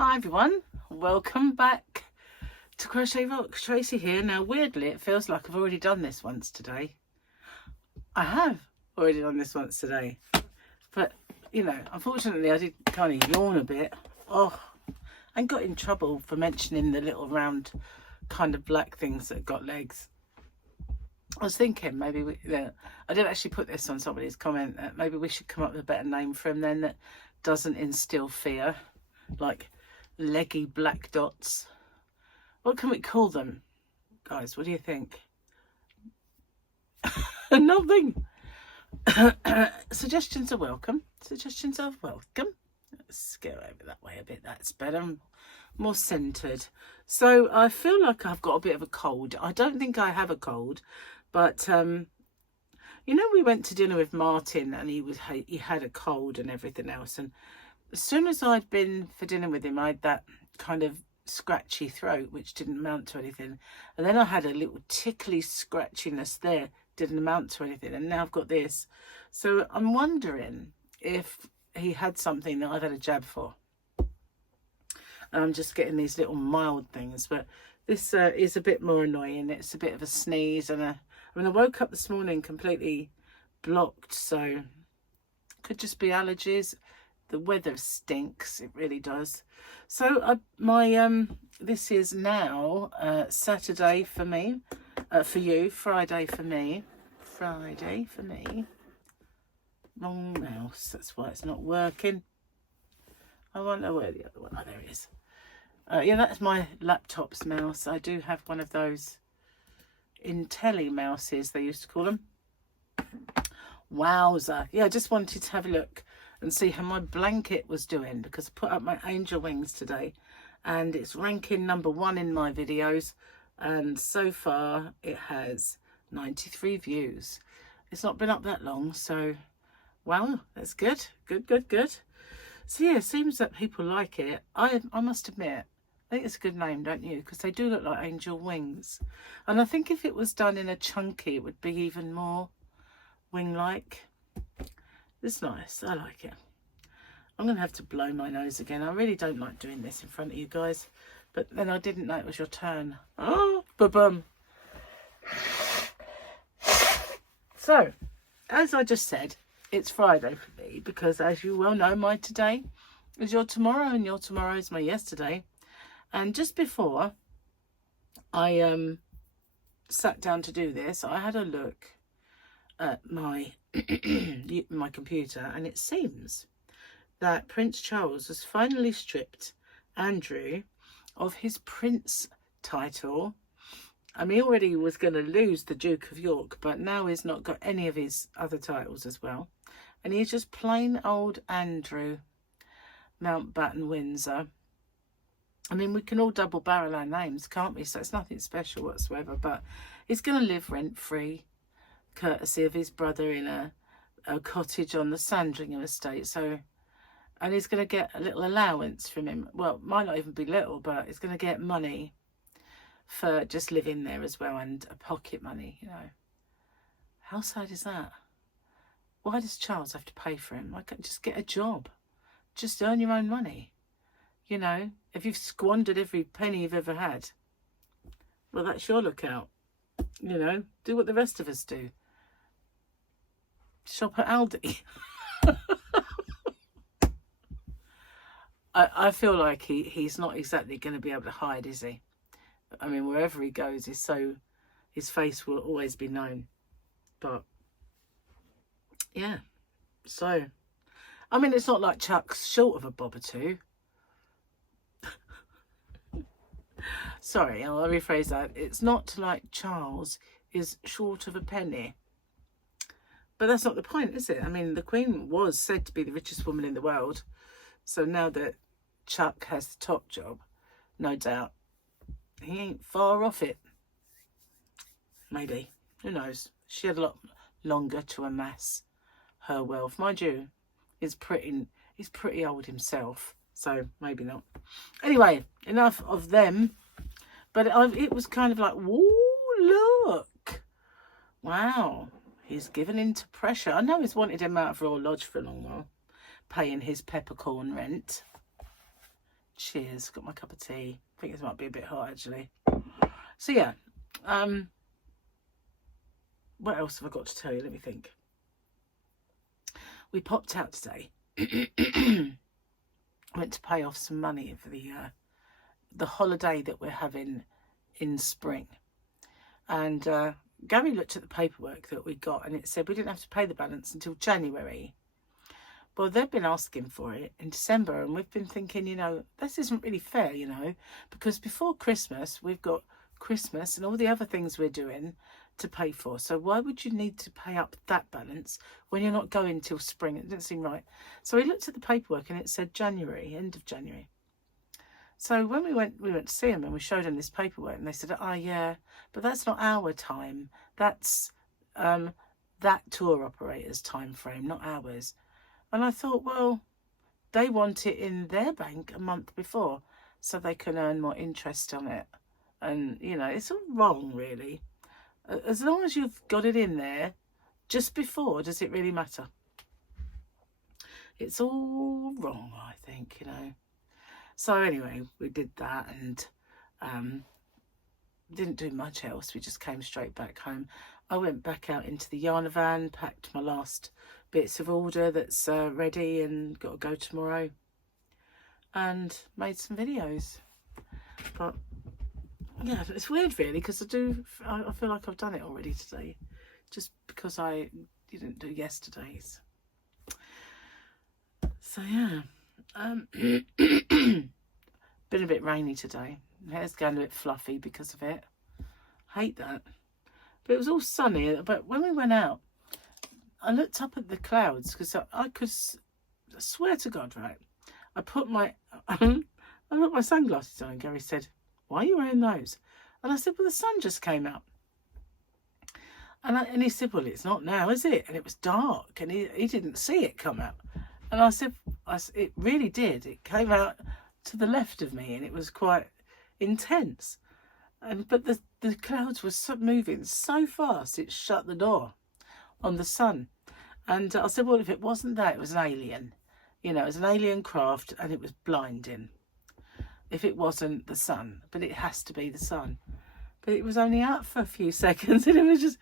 Hi everyone, welcome back to Crochet Rocks. Tracy here. Now weirdly it feels like I've already done this once today. I have already done this once today, but you know, unfortunately I did kind of yawn a bit. And got in trouble for mentioning the little round kind of black things that got legs. I was thinking maybe I did actually put this on somebody's comment that maybe we should come up with a better name for him then that doesn't instill fear, like leggy black dots. What can we call them, guys? What do you think? Nothing. Suggestions are welcome. Suggestions are welcome. Let's go over that way a bit. That's better. More centered. So I feel like I've got a bit of a cold. I don't think I have a cold, but you know, we went to dinner with Martin and he had a cold and everything else, and as soon as I'd been for dinner with him, I had that kind of scratchy throat, which didn't amount to anything. And then I had a little tickly scratchiness there, didn't amount to anything. And now I've got this. So I'm wondering if he had something that I've had a jab for. And I'm just getting these little mild things. But this is a bit more annoying. It's a bit of a sneeze. And I woke up this morning completely blocked. So could just be allergies. The weather stinks, it really does. So this is now Saturday for me, for you, Friday for me. Wrong mouse, that's why it's not working. I wonder where the other one, oh there it is. Yeah, that's my laptop's mouse. I do have one of those Intelli mouses, they used to call them. Wowza. Yeah, I just wanted to have a look and see how my blanket was doing, because I put up my angel wings today and it's ranking #1 in my videos, and so far it has 93 views. It's not been up that long, so wow, that's good. Good. So yeah, it seems that people like it. I must admit, I think it's a good name, don't you? Because they do look like angel wings, and I think if it was done in a chunky it would be even more wing-like. It's nice. I like it. I'm going to have to blow my nose again. I really don't like doing this in front of you guys. But then I didn't know it was your turn. Oh, ba-bum. So, as I just said, it's Friday for me. Because as you well know, my today is your tomorrow. And your tomorrow is my yesterday. And just before I sat down to do this, I had a look at my my computer, and it seems that Prince Charles has finally stripped Andrew of his prince title. I mean, he already was going to lose the Duke of York, but now he's not got any of his other titles as well, and he's just plain old Andrew Mountbatten Windsor. I mean, we can all double barrel our names, can't we? So it's nothing special whatsoever, but he's going to live rent free courtesy of his brother in a cottage on the Sandringham estate. So, and he's going to get a little allowance from him. Well, might not even be little, but he's going to get money for just living there as well, and a pocket money, you know. How sad is that? Why does Charles have to pay for him? Why can't just get a job? Just earn your own money. You know, if you've squandered every penny you've ever had, well, that's your lookout. You know, do what the rest of us do. Shop at Aldi. I feel like he's not exactly going to be able to hide, is he? I mean, wherever he goes, his face will always be known. But yeah, so I mean, it's not like Chuck's short of a bob or two. Sorry, I'll rephrase that. It's not like Charles is short of a penny. But that's not the point, is it? I mean, the Queen was said to be the richest woman in the world. So now that Chuck has the top job, no doubt, he ain't far off it. Maybe. Who knows? She had a lot longer to amass her wealth. Mind you, he's pretty old himself. So maybe not. Anyway, enough of them. But it was kind of like, whoa, look. Wow. He's given in to pressure. I know he's wanted him out of Royal Lodge for a long while, paying his peppercorn rent. Cheers. Got my cup of tea. I think this might be a bit hot actually. So yeah, what else have I got to tell you? Let me think. We popped out today. Went to pay off some money for the holiday that we're having in spring. And Gary looked at the paperwork that we got and it said we didn't have to pay the balance until January. Well, they've been asking for it in December, and we've been thinking, you know, this isn't really fair, you know, because before Christmas, we've got Christmas and all the other things we're doing to pay for. So why would you need to pay up that balance when you're not going till spring? It didn't seem right. So we looked at the paperwork and it said January, end of January. So when we went to see them and we showed them this paperwork and they said, oh yeah, but that's not our time. That's that tour operator's time frame, not ours. And I thought, well, they want it in their bank a month before so they can earn more interest on it. And, you know, it's all wrong, really. As long as you've got it in there just before, does it really matter? It's all wrong, I think, you know. So anyway, we did that and didn't do much else. We just came straight back home. I went back out into the Yana van, packed my last bits of order that's ready and got to go tomorrow, and made some videos. But yeah, it's weird really, because I feel like I've done it already today, just because I didn't do yesterday's. So yeah, been a bit rainy today. Hair's going a bit fluffy because of it. Hate that. But it was all sunny. But when we went out, I looked up at the clouds because I could swear to God, right? I put my sunglasses on and Gary said, why are you wearing those? And I said, well, the sun just came out. And he said, well, it's not now, is it? And it was dark and he didn't see it come out. And I said, it really did. It came out to the left of me and it was quite intense. But the clouds were moving so fast, it shut the door on the sun. And I said, well, if it wasn't that, it was an alien. You know, it was an alien craft and it was blinding. If it wasn't the sun, but it has to be the sun. But it was only out for a few seconds and it was just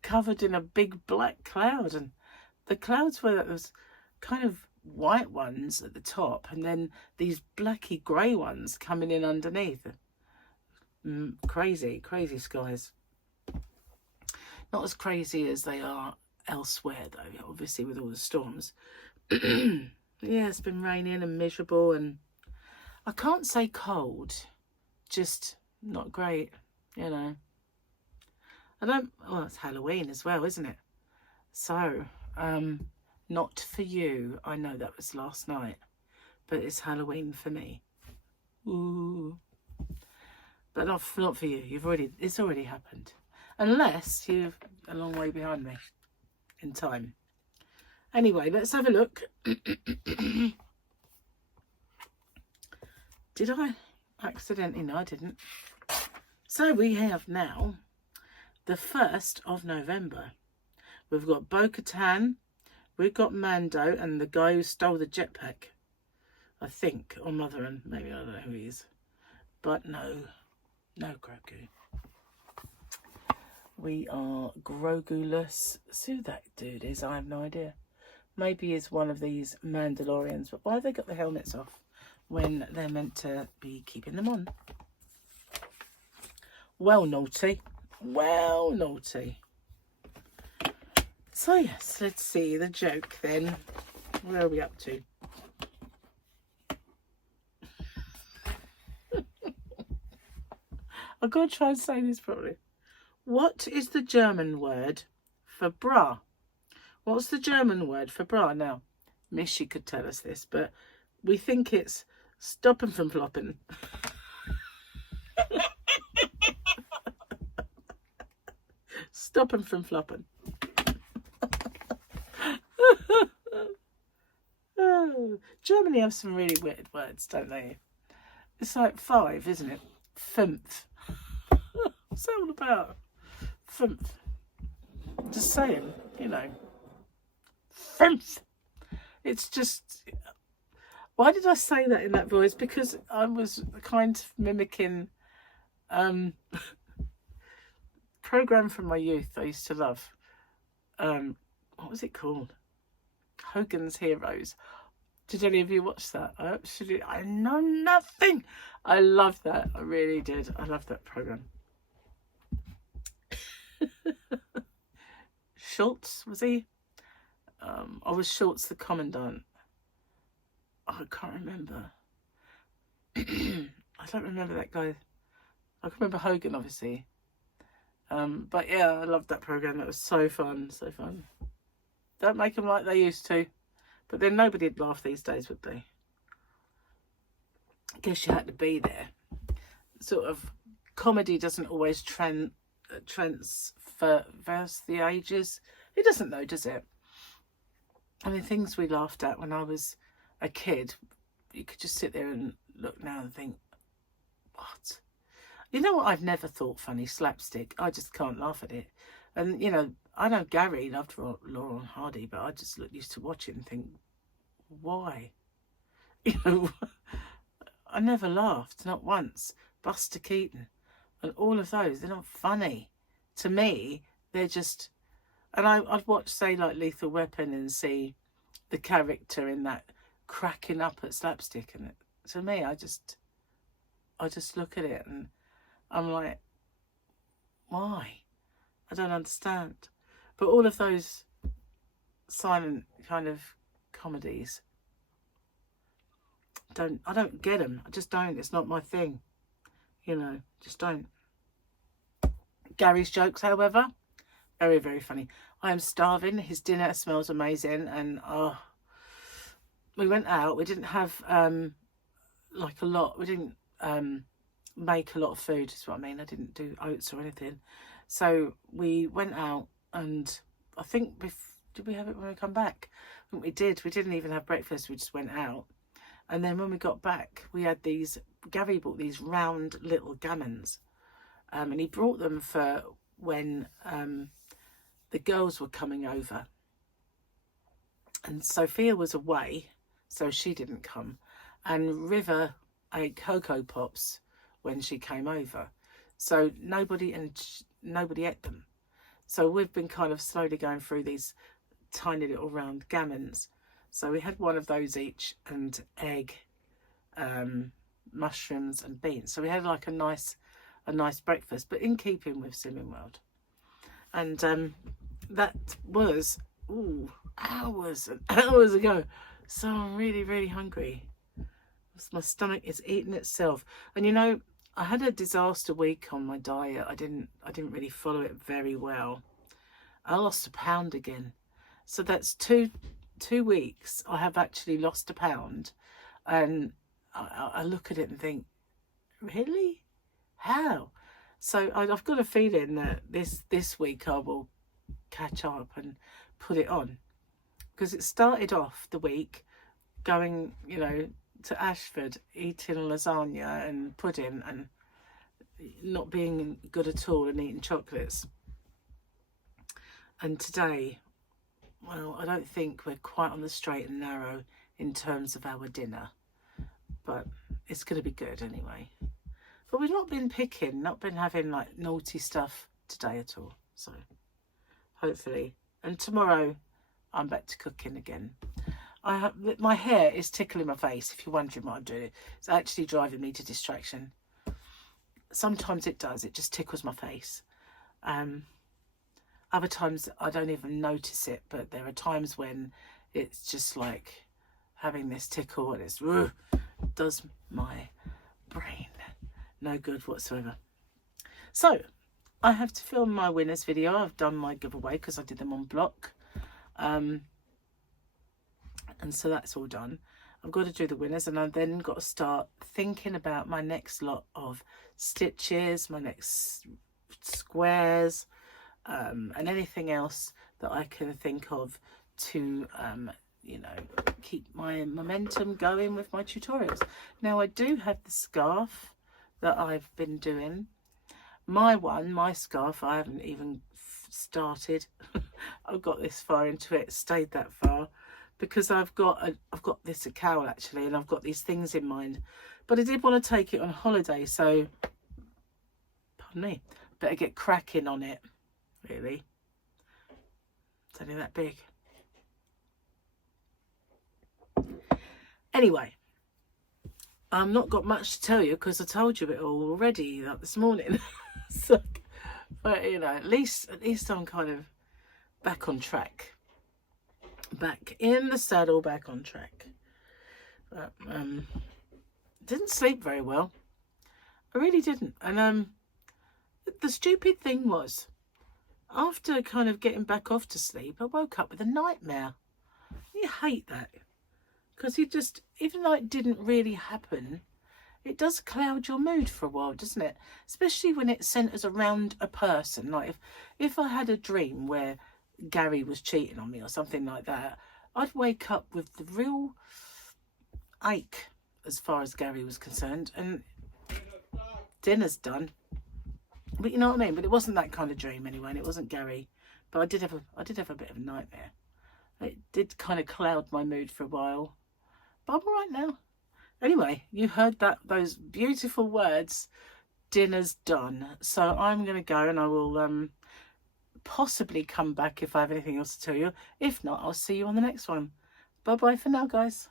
covered in a big black cloud. And the clouds were those kind of white ones at the top and then these blacky grey ones coming in underneath. Crazy skies. Not as crazy as they are elsewhere though, obviously with all the storms. Yeah, it's been raining and miserable, and I can't say cold, just not great, you know. Well, it's Halloween as well, isn't it? So, not for you. I know that was last night, but it's Halloween for me. Ooh. But not for you. It's already happened. Unless you're a long way behind me in time. Anyway, let's have a look. Did I accidentally? No, I didn't. So we have now the 1st of November. We've got Bo-Katan, we've got Mando, and the guy who stole the jetpack, I think, or Mother, and maybe I don't know who he is. But no Grogu. We are Grogu-less. Who that dude is, I have no idea. Maybe he's one of these Mandalorians, but why have they got the helmets off when they're meant to be keeping them on? Well, naughty. Well, naughty. So yes, let's see the joke then. Where are we up to? I've got to try and say this properly. What is the German word for bra? What's the German word for bra? Now, Mishy could tell us this, but we think it's stopping from flopping. Stopping from flopping. Germany have some really weird words, don't they? It's like 5, isn't it? Fünf. What's that all about? Fünf. Just saying, you know. Fünf. It's just, Why did I say that in that voice? Because I was kind of mimicking program from my youth I used to love. What was it called? Hogan's Heroes. Did any of you watch that? I know nothing. I loved that. I really did. I loved that program. Schultz, was he? I was Schultz the Commandant. Oh, I can't remember. I don't remember that guy. I can remember Hogan, obviously. But yeah, I loved that program. That was so fun, so fun. Don't make them like they used to. But then nobody'd laugh these days, would they? I guess you had to be there. Sort of comedy doesn't always transverse the ages. It doesn't though, does it? I mean, things we laughed at when I was a kid, you could just sit there and look now and think, what? You know what I've never thought funny? Slapstick. I just can't laugh at it. And, you know, I know Gary loved Laurel and Hardy, but I just used to watch it and think, why? You know, I never laughed, not once. Buster Keaton and all of those, they're not funny. To me, they're just... And I'd watch, say, like Lethal Weapon and see the character in that cracking up at slapstick. And to me, I just look at it and I'm like, why? I don't understand. But all of those silent kind of comedies, I don't get them. I just don't. It's not my thing. You know, just don't. Gary's jokes, however, very, very funny. I am starving. His dinner smells amazing. And we went out. We didn't have like a lot. We didn't make a lot of food, is what I mean. I didn't do oats or anything. So we went out, and I think, did we have it when we come back? I think we did. We didn't even have breakfast. We just went out. And then when we got back, we had these, Gary bought these round little gammons. And he brought them for when the girls were coming over. And Sophia was away, so she didn't come. And River ate Cocoa Pops when she came over. So nobody ate them. So we've been kind of slowly going through these tiny little round gammons. So we had one of those each, and egg, mushrooms and beans. So we had like a nice breakfast, but in keeping with Slimming World. And that was hours and hours ago. So I'm really, really hungry. My stomach is eating itself. And you know, I had a disaster week on my diet. I didn't really follow it very well. I lost 1 pound again. So that's two weeks I have actually lost 1 pound. And I look at it and think, really? How? So I've got a feeling that this week I will catch up and put it on. Because it started off the week going, you know, to Ashford, eating lasagna and pudding and not being good at all and eating chocolates. And today, well, I don't think we're quite on the straight and narrow in terms of our dinner, but it's going to be good anyway. But we've not been picking, not been having like naughty stuff today at all. So hopefully, and tomorrow I'm back to cooking again. My hair is tickling my face, if you're wondering what I'm doing. It's actually driving me to distraction. Sometimes it does, it just tickles my face. Other times I don't even notice it, but there are times when it's just like having this tickle and it does my brain no good whatsoever. So I have to film my winners video. I've done my giveaway because I did them on block. And so that's all done. I've got to do the winners, and I've then got to start thinking about my next lot of stitches, my next squares, and anything else that I can think of to, you know, keep my momentum going with my tutorials. Now, I do have the scarf that I've been doing. My scarf, I haven't even started. I've got this far into it, stayed that far. because I've got this a cowl actually, and I've got these things in mind. But I did want to take it on holiday, so pardon me, better get cracking on it. Really, it's only that big. Anyway, I've not got much to tell you because I told you it all already this morning. So, but you know, at least I'm kind of back on track, back in the saddle, back on track. But, didn't sleep very well. I really didn't. And the stupid thing was, after kind of getting back off to sleep, I woke up with a nightmare. You hate that, because even though it didn't really happen, it does cloud your mood for a while, doesn't it? Especially when it centres around a person. Like if I had a dream where Gary was cheating on me or something like that, I'd wake up with the real ache as far as Gary was concerned, and dinner's done. But you know what I mean? But it wasn't that kind of dream anyway, and it wasn't Gary. But I did have a bit of a nightmare. It did kind of cloud my mood for a while. But I'm all right now. Anyway, you heard those beautiful words. Dinner's done. So I'm going to go, and I will possibly come back if I have anything else to tell you. If not, I'll see you on the next one. Bye-bye for now, guys.